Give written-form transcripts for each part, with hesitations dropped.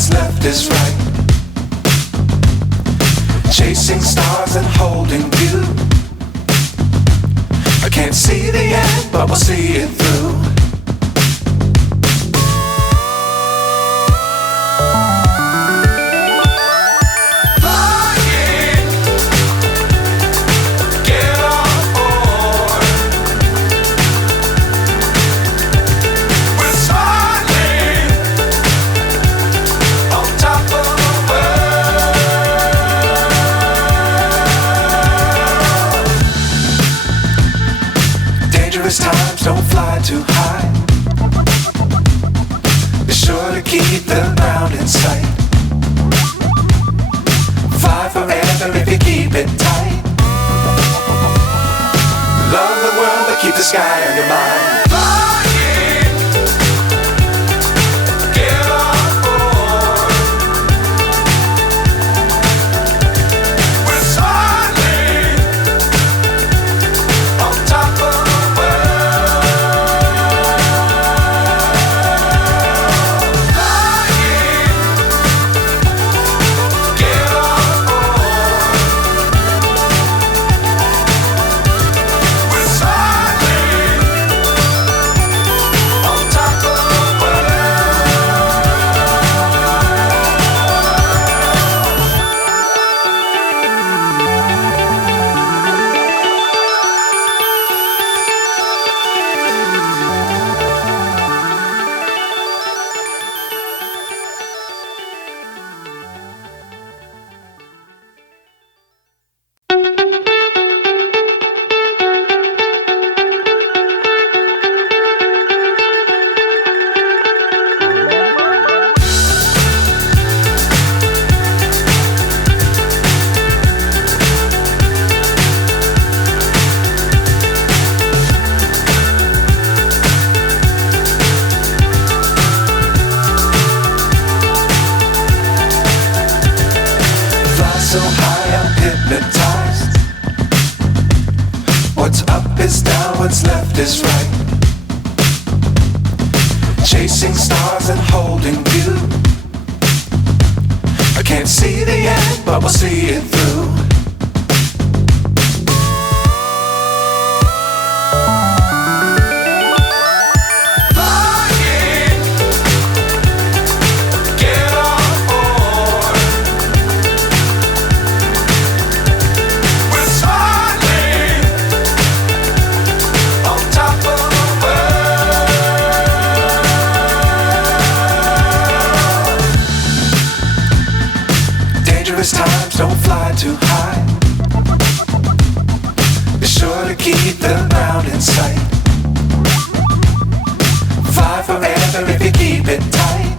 what's left is right. Chasing stars and holding you. I can't see the end, but we'll see it through. Times don't fly too high. Be sure to keep the ground in sight. Fly forever if you keep it tight. Love the world but keep the sky on your mind. So high I'm hypnotized. What's up is down, what's left is right. Chasing stars and holding you. I can't see the end, but we'll see it through. Times don't fly too high. Be sure to keep the ground in sight. Fly forever if you keep it tight.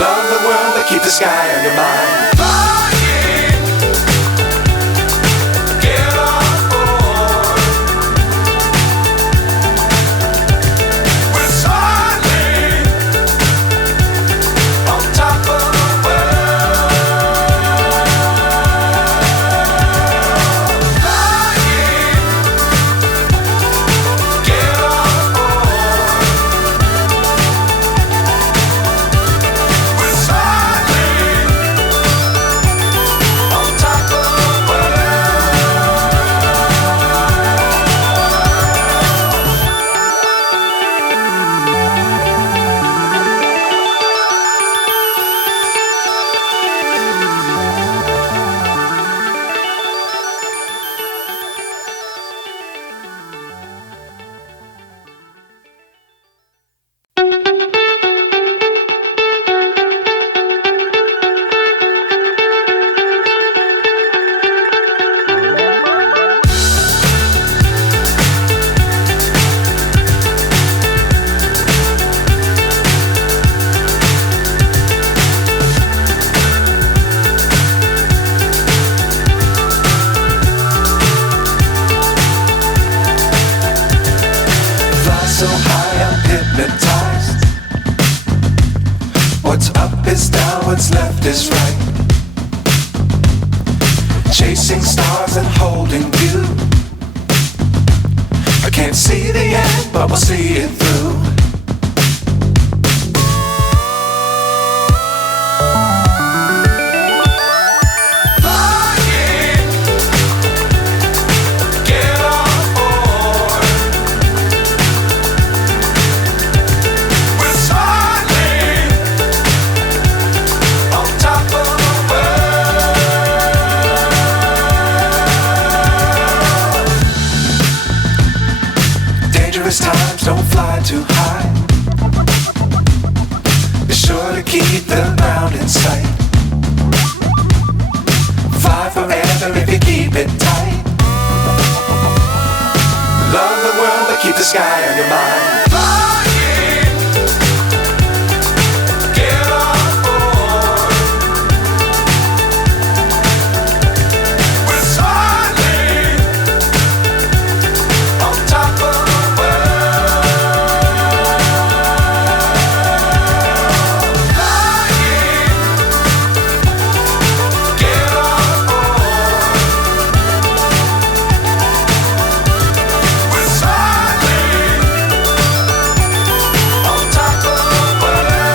Love the world but keep the sky on your mind. So high I'm hypnotized. What's up is down, what's left is right. Chasing stars and holding you. I can't see the end, but we'll see it through. don't fly too high. Be sure to keep the ground in sight. Fly forever if you keep it tight. Love the world but keep the sky on your mind. Flying, get on board. We're soaring on top of the world. Flying, get on board. We're soaring on top of the world.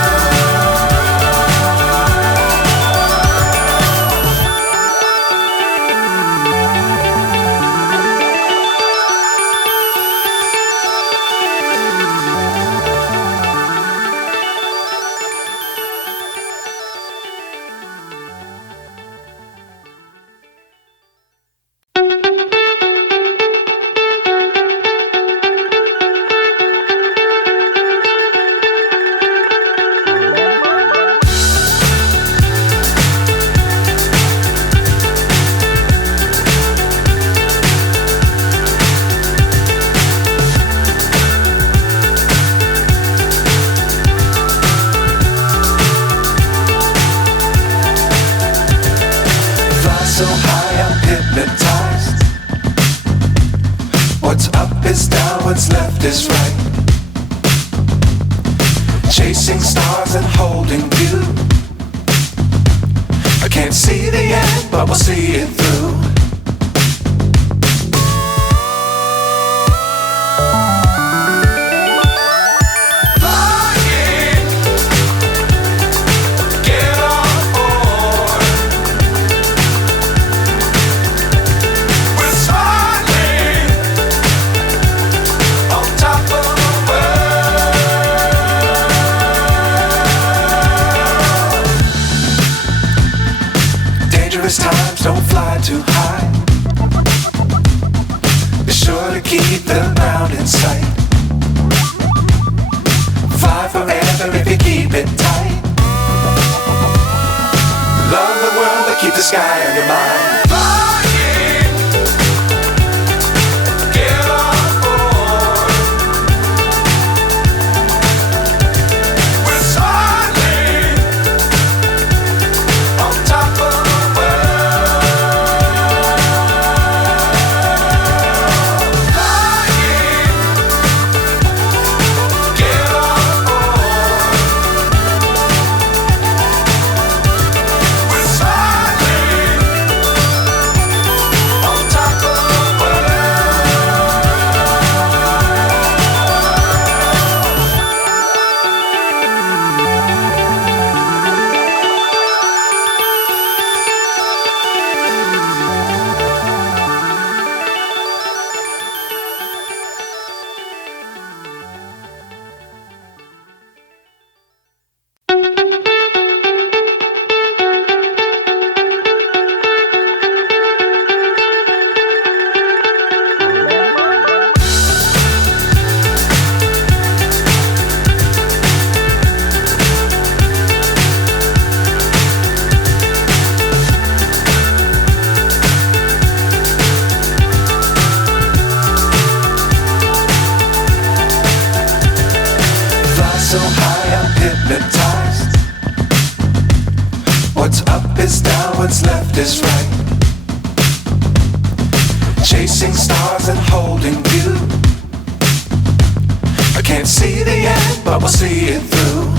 Fly so high I'm hypnotized. What's up is down, what's left is right. Chasing stars and holding you. I can't see the end, but we'll see it through. Flying, get on board. We're soaring on top of the world. Dangerous times, don't fly too high. Be sure to keep the ground in sight. Fly forever if you keep it tight. Love the world but keep the sky on your mind. Flying, get on board. We're soaring on top of the world. Flying, get on board. We're soaring on top of the world. Fly so high I'm hypnotized. What's up is down, what's left is right. Chasing stars and holding you. I can't see the end, but we'll see it through.